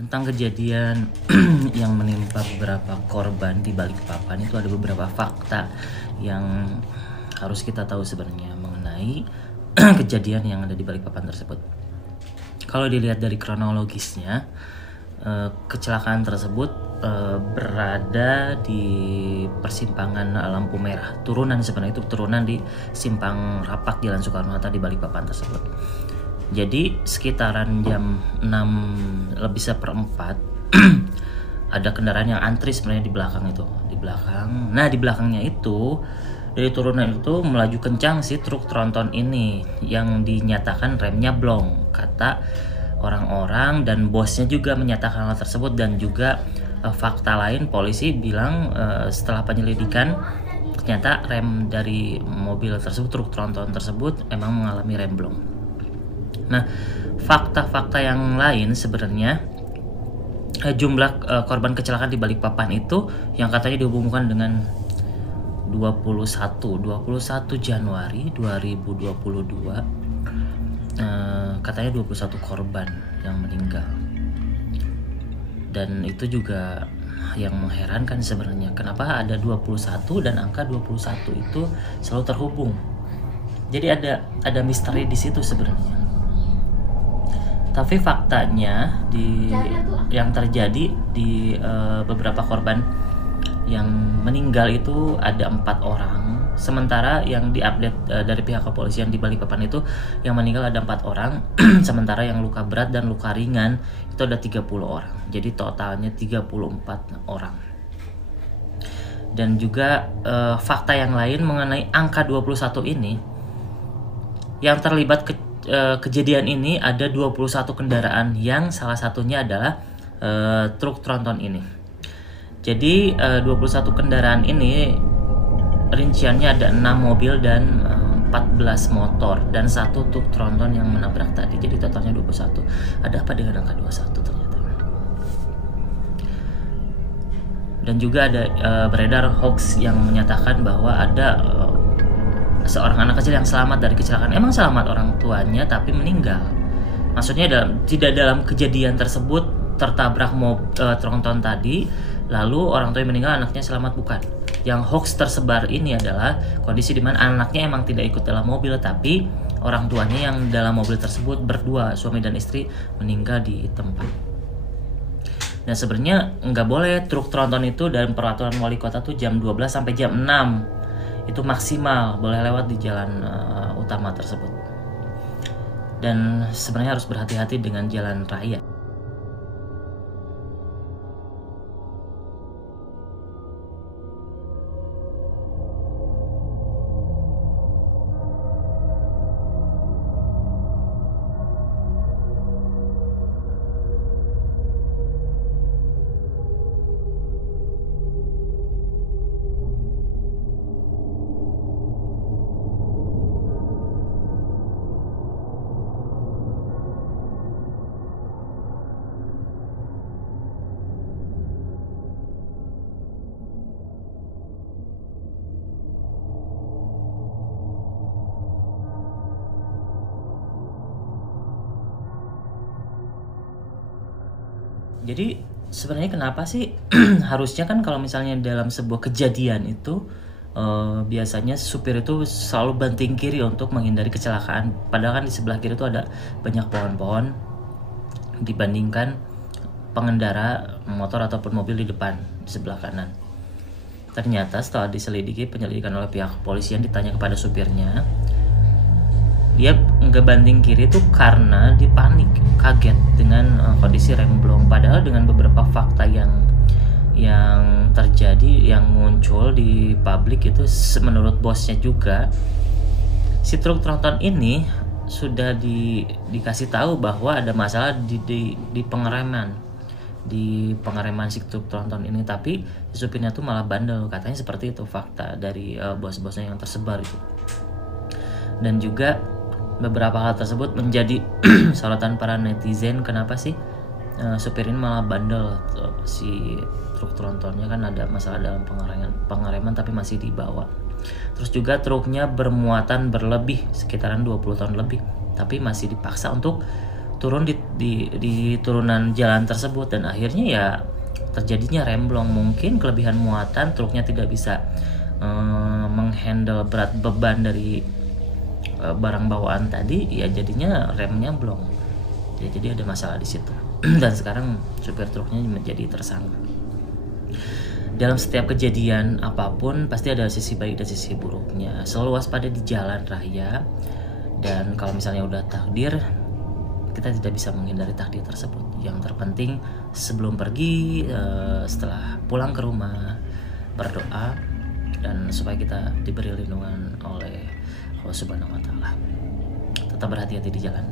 Tentang kejadian yang menimpa beberapa korban di Balikpapan itu ada beberapa fakta yang harus kita tahu sebenarnya mengenai kejadian yang ada di Balikpapan tersebut. Kalau dilihat dari kronologisnya, kecelakaan tersebut berada di persimpangan lampu merah. Sebenarnya itu turunan di Simpang Rapak Jalan Soekarno-Hatta di Balikpapan tersebut. Jadi sekitaran jam 6 lebih seperempat ada kendaraan yang antri sebenarnya di belakang itu. Nah, di belakangnya itu dari turunan itu melaju kencang si truk tronton ini yang dinyatakan remnya blong. Kata orang-orang dan bosnya juga menyatakan hal tersebut, dan juga fakta lain polisi bilang setelah penyelidikan ternyata rem dari mobil tersebut, truk tronton tersebut emang mengalami rem blong. Nah, fakta-fakta yang lain sebenarnya jumlah korban kecelakaan di Balikpapan itu yang katanya dihubungkan dengan 21 Januari 2022, katanya 21 korban yang meninggal. Dan itu juga yang mengherankan sebenarnya, kenapa ada 21 dan angka 21 itu selalu terhubung. Jadi ada misteri di situ sebenarnya. Tapi faktanya yang terjadi di beberapa korban yang meninggal itu ada 4 orang. Sementara yang diupdate dari pihak kepolisian di Balikpapan itu yang meninggal ada 4 orang. Sementara yang luka berat dan luka ringan itu ada 30 orang. Jadi totalnya 34 orang. Dan juga fakta yang lain mengenai angka 21 ini, yang terlibat kejadian ini ada 21 kendaraan yang salah satunya adalah truk tronton ini. Jadi 21 kendaraan ini rinciannya ada 6 mobil dan 14 motor dan 1 truk tronton yang menabrak tadi. Jadi totalnya 21. Ada apa dengan angka 21 ternyata? Dan juga ada beredar hoax yang menyatakan bahwa ada seorang anak kecil yang selamat dari kecelakaan. Emang selamat orang tuanya tapi meninggal. Maksudnya tidak dalam kejadian tersebut tertabrak tronton tadi, lalu orang tua yang meninggal, anaknya selamat, bukan. Yang hoax tersebar ini adalah kondisi di mana anaknya emang tidak ikut dalam mobil, tapi orang tuanya yang dalam mobil tersebut berdua, suami dan istri, meninggal di tempat. Dan sebenarnya nggak boleh truk tronton itu dalam peraturan wali kota tuh jam 12 sampai jam 6 itu maksimal boleh lewat di jalan utama tersebut. Dan sebenarnya harus berhati-hati dengan jalan raya. Jadi sebenarnya kenapa sih harusnya kan kalau misalnya dalam sebuah kejadian itu biasanya supir itu selalu banting kiri untuk menghindari kecelakaan. Padahal kan di sebelah kiri itu ada banyak pohon-pohon dibandingkan pengendara motor ataupun mobil di depan di sebelah kanan. Ternyata setelah penyelidikan oleh pihak kepolisian, ditanya kepada supirnya, dia nggak banting kiri itu karena dipanik, kaget dengan kondisi rem blong. Padahal dengan beberapa fakta yang terjadi, yang muncul di publik itu, menurut bosnya juga, si truk tronton ini sudah dikasih tahu bahwa ada masalah di pengereman, si truk tronton ini, tapi si supirnya tuh malah bandel. Katanya seperti itu fakta dari bos-bosnya yang tersebar itu. Dan juga beberapa hal tersebut menjadi sorotan para netizen. Kenapa sih supir ini malah bandel? Si truk trontonnya kan ada masalah dalam pengereman tapi masih dibawa. Terus juga truknya bermuatan berlebih sekitaran 20 ton lebih, tapi masih dipaksa untuk turun di turunan jalan tersebut, dan akhirnya ya terjadinya remblong. Mungkin kelebihan muatan, truknya tidak bisa menghandle berat beban dari barang bawaan tadi, ya jadinya remnya blong. Ya, jadi ada masalah di situ. Dan sekarang supir truknya menjadi tersangka. Dalam setiap kejadian apapun pasti ada sisi baik dan sisi buruknya. Selalu waspada di jalan raya, dan kalau misalnya udah takdir, kita tidak bisa menghindari takdir tersebut. Yang terpenting sebelum pergi, setelah pulang ke rumah, berdoa dan supaya kita diberi lindungan oleh Allah Subhanahu wa Ta'ala. Tetap berhati-hati di jalan.